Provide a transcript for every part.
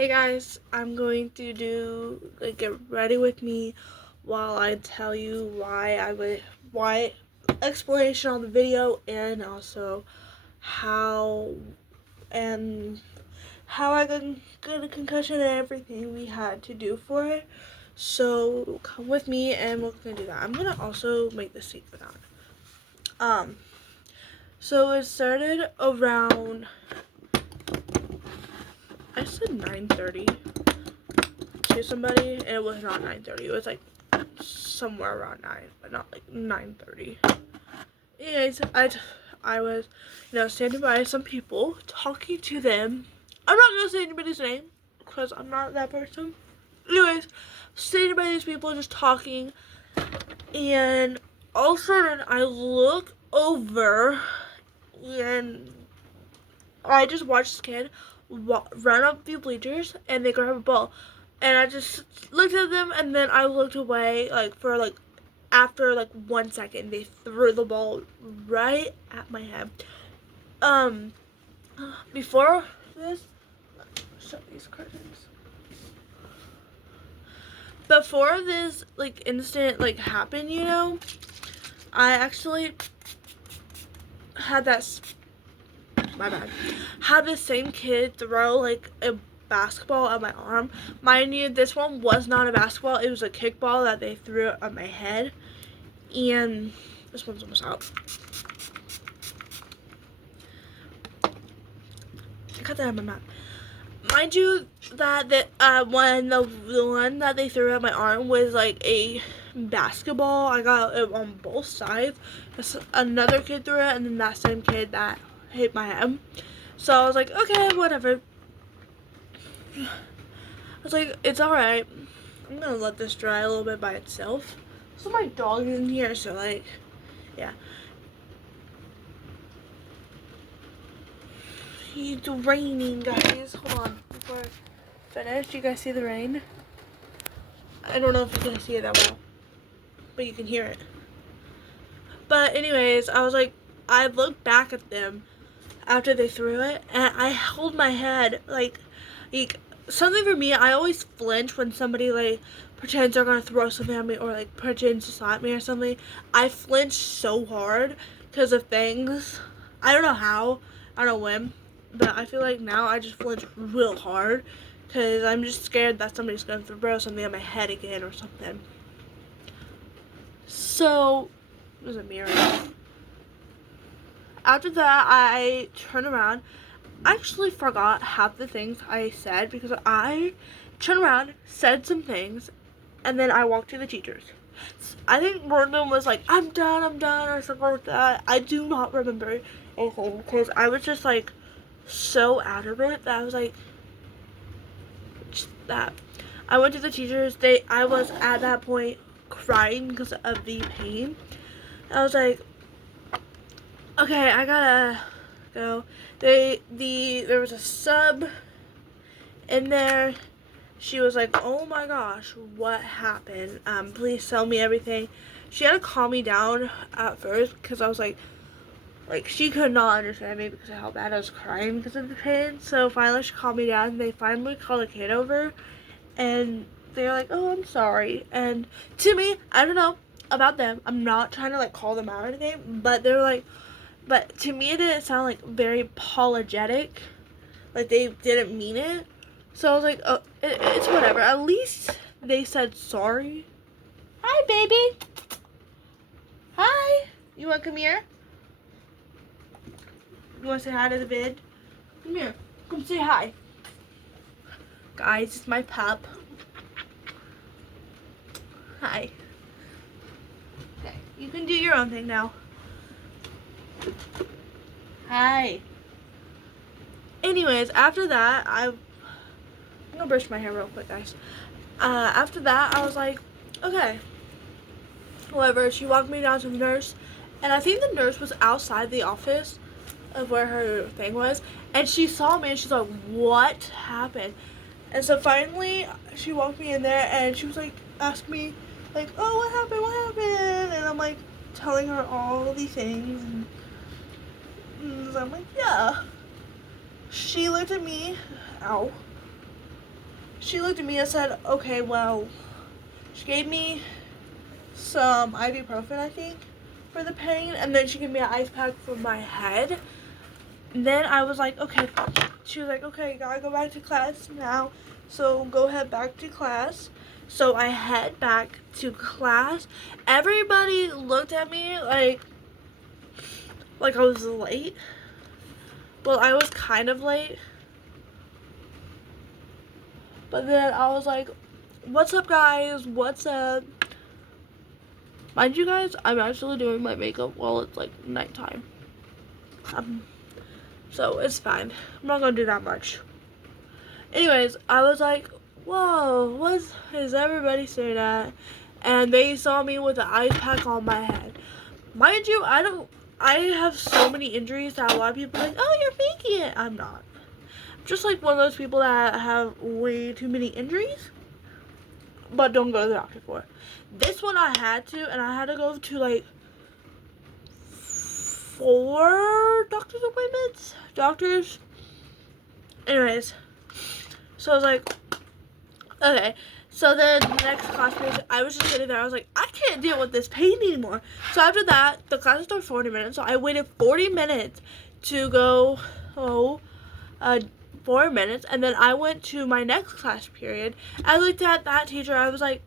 Hey guys, I'm going to get ready with me while I tell you why explanation on the video, and also how and how I got a concussion and everything we had to do for it. So come with me and we're gonna do that. I'm gonna also make the seat for that. So it started around, I said 9:30 to somebody, and it was not 9:30. It was like somewhere around 9, but not like 9:30. Anyways, I was, standing by some people, talking to them. I'm not gonna say anybody's name because I'm not that person. Anyways, standing by these people, just talking, and all of a sudden I look over, and I just watched this kid run up the bleachers, and they grab a ball. And I just looked at them, and then I looked away, after 1 second, they threw the ball right at my head. Before this, shut these curtains. Before this, incident, happened, I actually had had the same kid throw, a basketball at my arm. Mind you, this one was not a basketball. It was a kickball that they threw at my head. And this one's almost out. I got that on my mouth. Mind you, when the one that they threw at my arm was like a basketball, I got it on both sides. Another kid threw it, and then that same kid that hit my head. So I was like, okay, whatever. I was like, it's alright. I'm gonna let this dry a little bit by itself. So my dog is in here, so yeah. It's raining, guys. Hold on. Before I finish, you guys see the rain? I don't know if you can see it that well, but you can hear it. But anyways, I looked back at them after they threw it, and I held my head, something for me, I always flinch when somebody, pretends they're gonna throw something at me, or, pretends to slap me or something. I flinch so hard because of things. I don't know how, I don't know when, but I feel like now I just flinch real hard because I'm just scared that somebody's gonna throw something at my head again or something. So, there's a mirror. After that, I turned around. I actually forgot half the things I said because I turned around, said some things, and then I walked to the teachers. I think one of them was like, I'm done, or something like that. I do not remember anything because I was just so out of it that I was just that. I went to the teachers. I was at that point crying because of the pain. I was like, okay, I gotta go. There was a sub in there. She was like, oh my gosh, what happened? Please tell me everything. She had to calm me down at first because I was like she could not understand me because of how bad I was crying because of the pain. So finally she calmed me down. They finally called a kid over, and they're like, oh, I'm sorry. And to me, I don't know about them. I'm not trying to call them out or anything, but but to me it didn't sound very apologetic. They didn't mean it. So I was like, oh, it's whatever. At least they said sorry. Hi, baby. Hi. You want to come here? You want to say hi to the vid? Come here. Come say hi. Guys, it's my pup. Hi. Okay, you can do your own thing now. Hi. Anyways, after that, I'm gonna brush my hair real quick, guys. After that, I was like, okay, whatever. She walked me down to the nurse, and I think the nurse was outside the office of where her thing was, and she saw me, and she's like, what happened? And so finally, she walked me in there, and she was asking me, oh, what happened? And I'm telling her all these things, and I'm yeah. She looked at me, ow. she looked at me and said, okay, well, she gave me some ibuprofen, I think, for the pain, and then she gave me an ice pack for my head. And then I was like, okay. She was like, okay, you gotta go back to class now, so go head back to class. So I head back to class. Everybody looked at me like I was late. Well, I was kind of late. But then I was like, what's up, guys? What's up? Mind you guys, I'm actually doing my makeup while it's like nighttime. So it's fine. I'm not gonna do that much. Anyways, I was like, whoa, what is everybody staring at? And they saw me with an ice pack on my head. Mind you, I have so many injuries that a lot of people are like, oh, you're faking it. I'm not. I'm just like one of those people that have way too many injuries, but don't go to the doctor for it. This one I had to, and I had to go to like 4 doctor's appointments. Anyways, so I was like, okay. So then the next class period, I was just sitting there. I was like, I can't deal with this pain anymore. So after that, the class started 40 minutes. So I waited 40 minutes to go, 4 minutes. And then I went to my next class period. I looked at that teacher. I was like,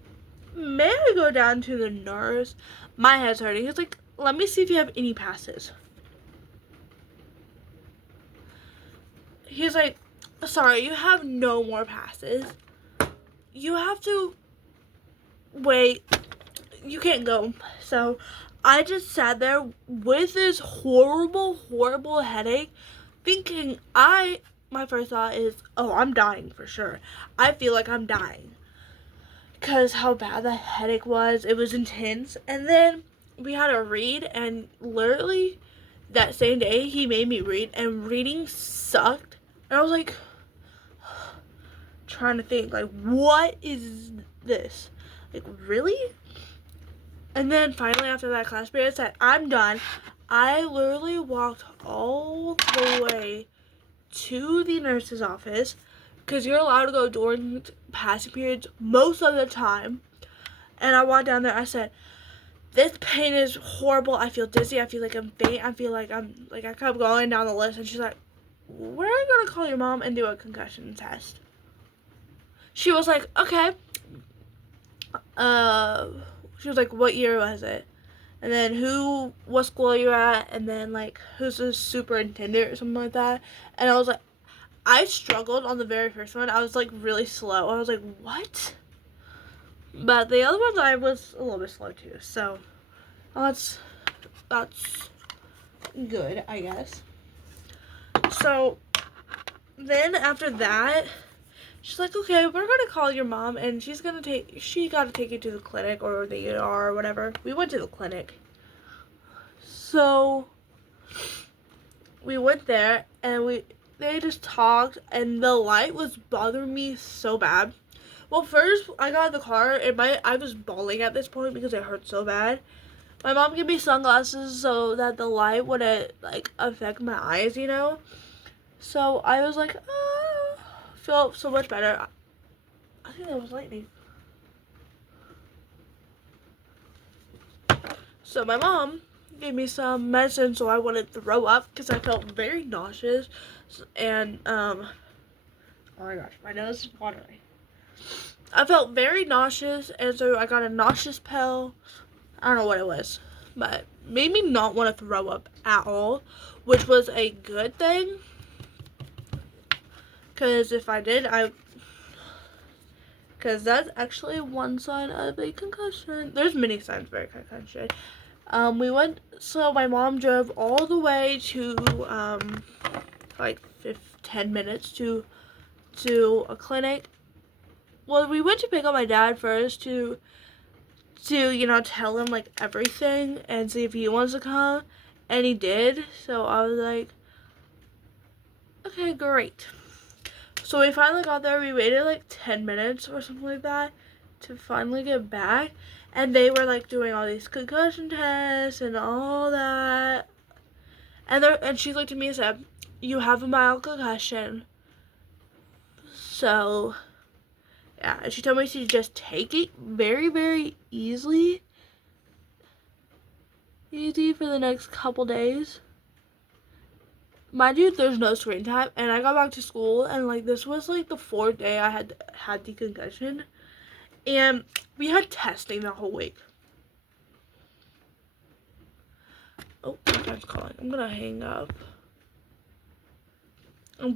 may I go down to the nurse? My head's hurting. He's like, let me see if you have any passes. He's like, sorry, you have no more passes. You have to wait. You can't go. So I just sat there with this horrible, horrible headache, thinking my first thought is, oh, I'm dying for sure. I feel like I'm dying. Because how bad the headache was. It was intense. And then we had to read, and literally that same day he made me read, and reading sucked. And I was like, trying to think, like, what is this? Like, really? And then finally after that class period, I said, I'm done. I literally walked all the way to the nurse's office, because you're allowed to go during passing periods most of the time. And I walked down there. I said, this pain is horrible. I feel dizzy. I feel like I'm faint. I feel like I kept going down the list. And she's like, we're going to call your mom and do a concussion test. She was like, okay. She was like, what year was it? And then what school are you at? And then, like, who's the superintendent or something like that? And I was like, I struggled on the very first one. I was, like, really slow. I was like, what? But the other ones, I was a little bit slow, too. So, that's good, I guess. So, then after that, she's like, okay, we're gonna call your mom, and she gotta take you to the clinic or the ER or whatever. We went to the clinic. So we went there, and they just talked, and the light was bothering me so bad. Well, first I got in the car, and I was bawling at this point because it hurt so bad. My mom gave me sunglasses so that the light wouldn't, like, affect my eyes, you know. So I was like, felt so much better. I think that was lightning. So my mom gave me some medicine so I wouldn't throw up, because I felt very nauseous. And oh my gosh, my nose is watering. I felt very nauseous, and so I got a nauseous pill. I don't know what it was, but made me not want to throw up at all, which was a good thing. Because if I did, because that's actually one sign of a concussion. There's many signs of a concussion. So my mom drove all the way to, like 10 minutes to a clinic. Well, we went to pick up my dad first to tell him, like, everything and see if he wants to come. And he did. So I was like, okay, great. So we finally got there. We waited like 10 minutes or something like that to finally get back. And they were, like, doing all these concussion tests and all that. And she looked at me and said, you have a mild concussion. So Yeah, and she told me to just take it very, very easy for the next couple days. Mind you, there's no screen time, and I got back to school, and like this was like the 4th day I had the concussion, and we had testing the whole week. Oh, my friend's calling. I'm gonna hang up.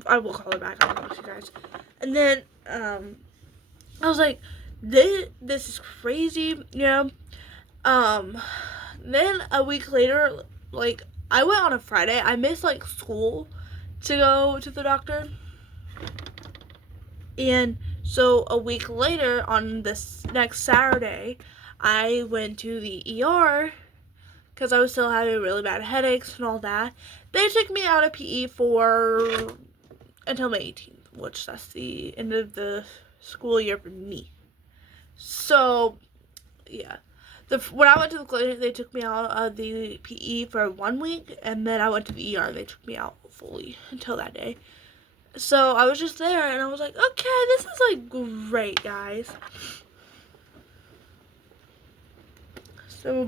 I will call her back. I promise you guys. And then I was like, this is crazy, you know. Then a week later, like I went on a Friday. I missed like school to go to the doctor. And so a week later, on this next Saturday, I went to the ER because I was still having really bad headaches and all that. They took me out of PE for until May 18th, which that's the end of the school year for me. So, yeah. When I went to the clinic, they took me out of the PE for 1 week, and then I went to the ER, and they took me out fully until that day. So, I was just there, and I was like, okay, this is, like, great, guys. So,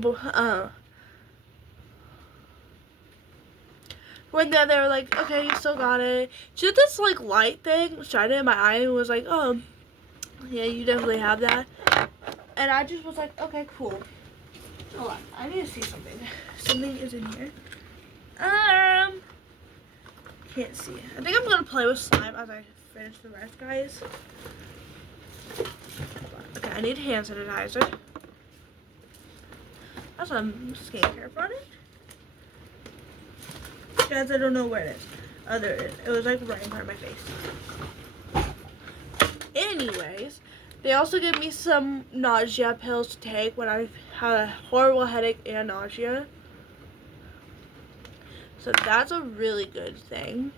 when they were like, okay, you still got it. She did this, like, light thing, shined it in my eye, and was like, oh, yeah, you definitely have that. And I just was like, okay, cool. Hold on, I need to see something. Something is in here. Can't see. I think I'm gonna play with slime as I finish the rest, guys. Okay, I need hand sanitizer. That's some skincare product. Guys, I don't know where it is. Oh, there it is. It was like right in front of my face. Anyways, they also gave me some nausea pills to take when I had a horrible headache and nausea. So that's a really good thing.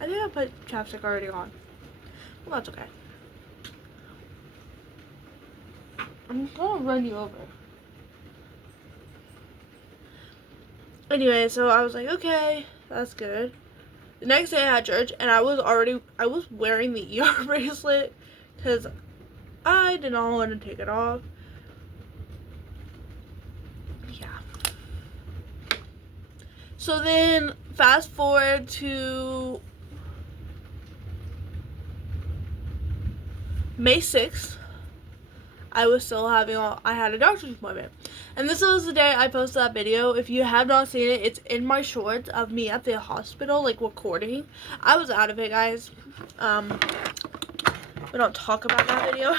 I think I put chapstick already on. Well, that's okay. I'm gonna run you over. Anyway, so I was like, okay, that's good. The next day I had church, and I was wearing the ER bracelet because I did not want to take it off. Yeah. So then, fast forward to May 6th. I had a doctor's appointment. And this was the day I posted that video. If you have not seen it, it's in my shorts of me at the hospital, like, recording. I was out of it, guys. We don't talk about that video.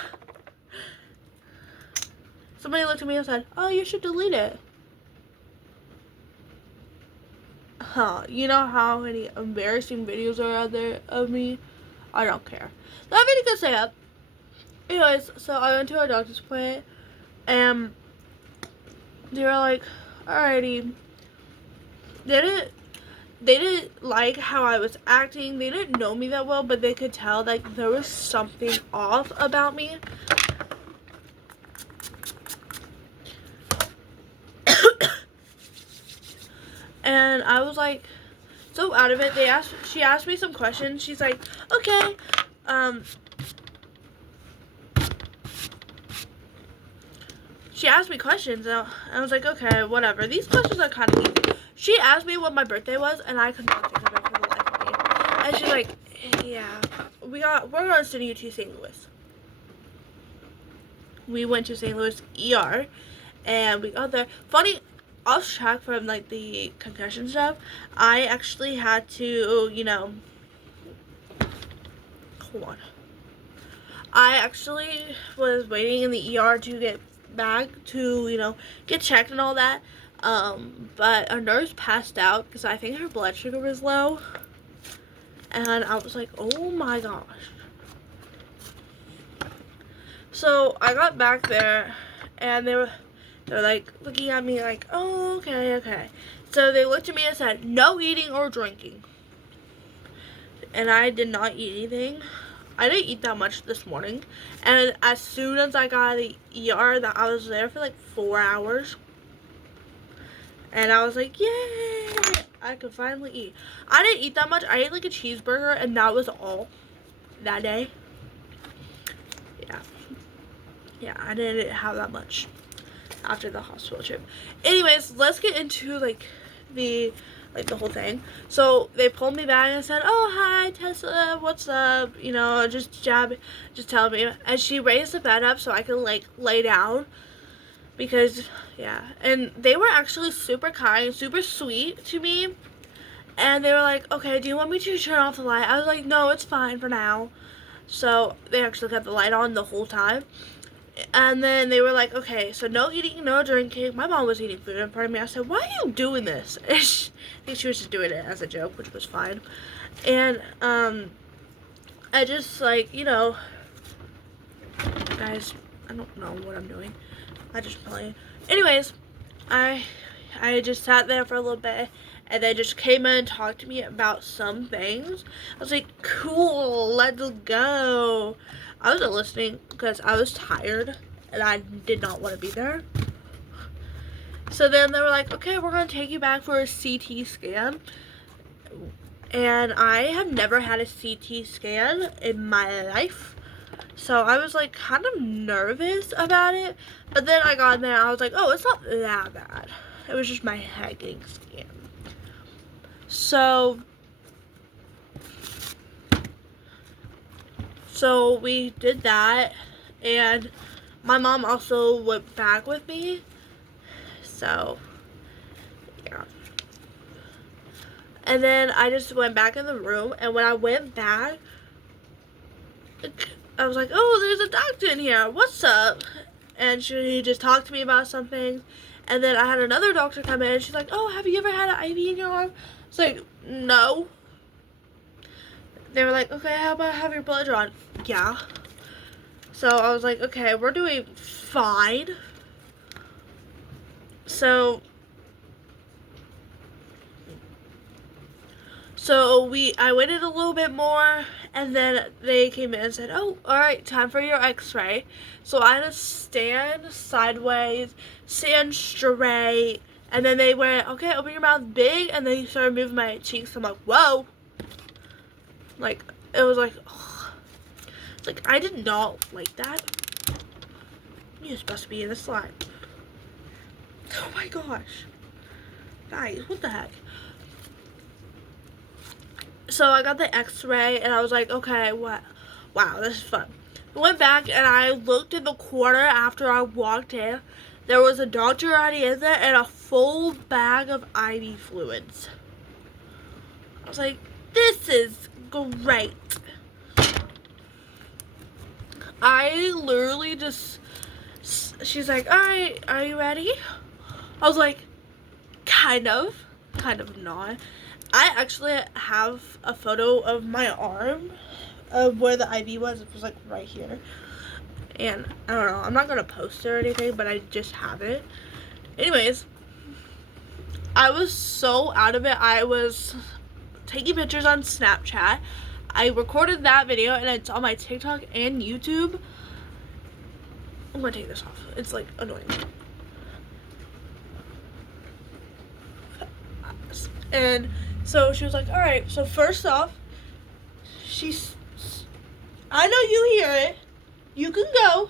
Somebody looked at me and said, oh, you should delete it. Huh. You know how many embarrassing videos are out there of me? I don't care. That video can stay up. Anyways, so I went to a doctor's appointment, and they were like, alrighty. They didn't like how I was acting. They didn't know me that well, but they could tell like there was something off about me. And I was like so out of it. She asked me some questions. She's like, okay, she asked me questions, and I was like, okay, whatever. These questions are kind of easy. She asked me what my birthday was, and I could not think of it for the life of me. And she's like, yeah, we're going to send you to St. Louis. We went to St. Louis ER, and we got there. Funny, off track from, like, the concussion stuff, I actually had to, you know, hold on. I actually was waiting in the ER to get back to, you know, get checked and all that. But a nurse passed out because I think her blood sugar was low. And I was like, oh my gosh. So I got back there, and they're like looking at me like, oh, okay. So they looked at me and said, no eating or drinking. And I did not eat anything. I didn't eat that much this morning. And as soon as I got out of the ER, that I was there for like 4 hours. And I was like, yay! I could finally eat. I didn't eat that much. I ate like a cheeseburger, and that was all that day. Yeah. yeah, I didn't have that much after the hospital trip. Anyways, let's get into the the whole thing. So they pulled me back and said, "Oh, hi Tessa, what's up?" You know, just tell me. And she raised the bed up so I could lay down because yeah. And they were actually super kind, super sweet to me. And they were like, "Okay, do you want me to turn off the light?" I was like, "No, it's fine for now." So they actually kept the light on the whole time. And then they were like, "Okay, so no eating, no drinking." My mom was eating food in front of me. I said, "Why are you doing this?" I think she was just doing it as a joke, which was fine. And I just you know, guys, I don't know what I'm doing. I just playing. Anyways, I just sat there for a little bit, and they just came in and talked to me about some things. I was like, "Cool, let's go." I wasn't listening because I was tired and I did not want to be there. So then they were like, "Okay, we're going to take you back for a CT scan." And I have never had a CT scan in my life. So I was kind of nervous about it. But then I got in there and I was like, "Oh, it's not that bad. It was just my head getting scanned." So we did that, and my mom also went back with me. So yeah. And then I just went back in the room, and when I went back, I was like, "Oh, there's a doctor in here. What's up?" And she just talked to me about something. And then I had another doctor come in, and she's like, "Oh, have you ever had an IV in your arm?" I was like, "No." They were like, "Okay, how about have your blood drawn?" Yeah. So I was like, "Okay, we're doing fine." So I waited a little bit more, and then they came in and said, "Oh, alright, time for your x-ray." So I had to stand sideways, stand straight, and then they went, "Okay, open your mouth big," and they started moving my cheeks. I'm like, "Whoa." It was ugh. I did not like that. You're supposed to be in the slime. Oh my gosh. Guys, what the heck? So I got the x-ray and I was like, "Okay, what? Wow, this is fun." I went back and I looked in the corner after I walked in. There was a doctor already in there and a full bag of IV fluids. I was like, "This is great." I literally just, she's like, "Alright, are you ready?" I was like, kind of not. I actually have a photo of my arm of where the IV was. It was right here. And I don't know, I'm not going to post it or anything, but I just have it. Anyways, I was so out of it. I was taking pictures on Snapchat. I recorded that video and it's on my TikTok and YouTube. I'm going to take this off. It's annoying. And so she was like, "Alright, so first off, I know you hear it. You can go.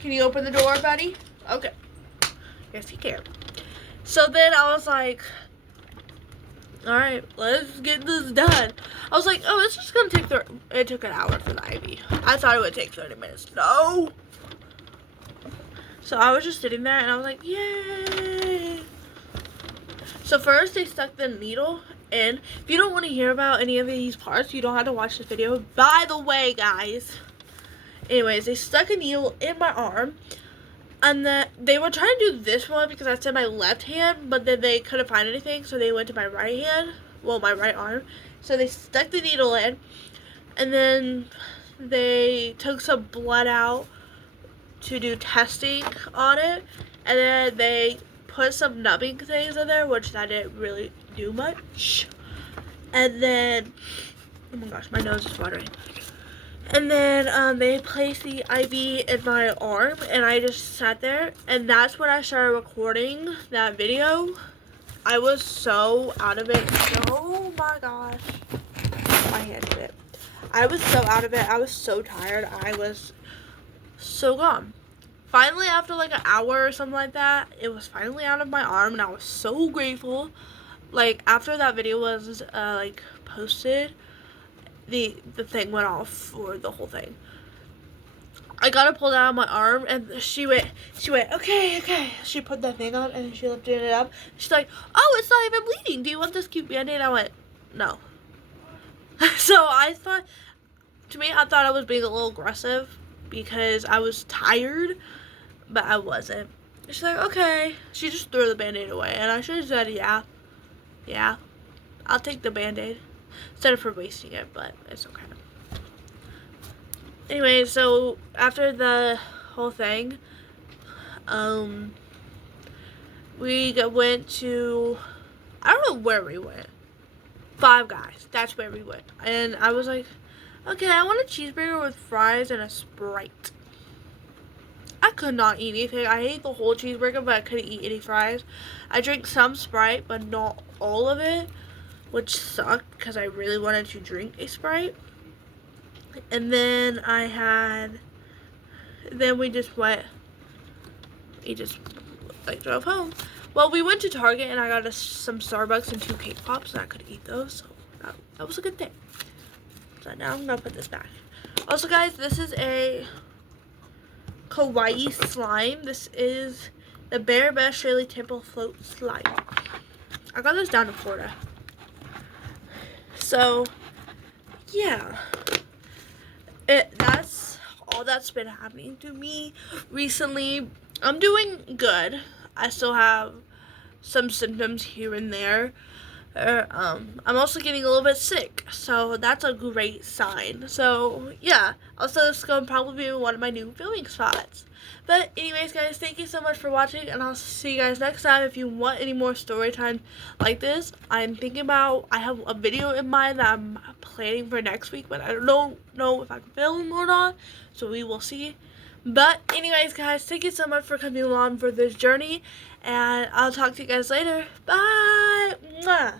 Can you open the door, buddy?" Okay. Yes, he can. So then I was like, "Alright, let's get this done." I was like, "Oh, it's just going to take it took an hour for the IV. I thought it would take 30 minutes. No. So I was just sitting there and I was like, "Yay." So first they stuck the needle in. If you don't want to hear about any of these parts, you don't have to watch this video. By the way, guys. Anyways, they stuck a needle in my arm. And then they were trying to do this one because I said my left hand, but then they couldn't find anything, so they went to my right hand. Well, my right arm. So they stuck the needle in. And then they took some blood out to do testing on it. And then they put some numbing things in there, which I didn't really do much. And then, oh my gosh, my nose is watering. And then they placed the IV in my arm, and I just sat there, and that's when I started recording that video. I was so out of it. Oh my gosh, my hand hit it. I was so out of it. I was so tired. I was so gone. Finally, after like an hour or something like that, it was finally out of my arm, and I was so grateful. Like, after that video was like posted, the thing went off for the whole thing. I got it pulled out of my arm, and she went, okay, okay. She put that thing on, and she lifted it up. She's like, oh, it's not even bleeding. Do you want this cute Band-Aid? I went, no. So I thought, to me, I thought I was being a little aggressive because I was tired, but I wasn't. She's like, okay. She just threw the Band-Aid away, and I should have said, yeah, I'll take the Band-Aid instead of her wasting it, but it's okay. Anyway, so after the whole thing, we went to, I don't know where we went. Five Guys. That's where we went. And I was like, okay, I want a cheeseburger with fries and a Sprite. I could not eat anything. I ate the whole cheeseburger, but I couldn't eat any fries. I drank some Sprite, but not all of it, which sucked because I really wanted to drink a Sprite. And then we just drove home. Well, we went to Target, and I got some Starbucks and 2 cake pops, and I could eat those, so that was a good thing. So now I'm gonna put this back. Also, guys, this is a kawaii slime. This is the Bear Best Shirley Temple Float Slime. I got this down in Florida. So, yeah. That's all that's been happening to me recently. I'm doing good. I still have some symptoms here and there. I'm also getting a little bit sick, so that's a great sign. So yeah, also this is going to probably be one of my new filming spots. But anyways, guys, thank you so much for watching, and I'll see you guys next time. If you want any more story time like this, I have a video in mind that I'm planning for next week, but I don't know if I can film or not, so we will see. But anyways, guys, thank you so much for coming along for this journey, and I'll talk to you guys later. Bye! Mwah.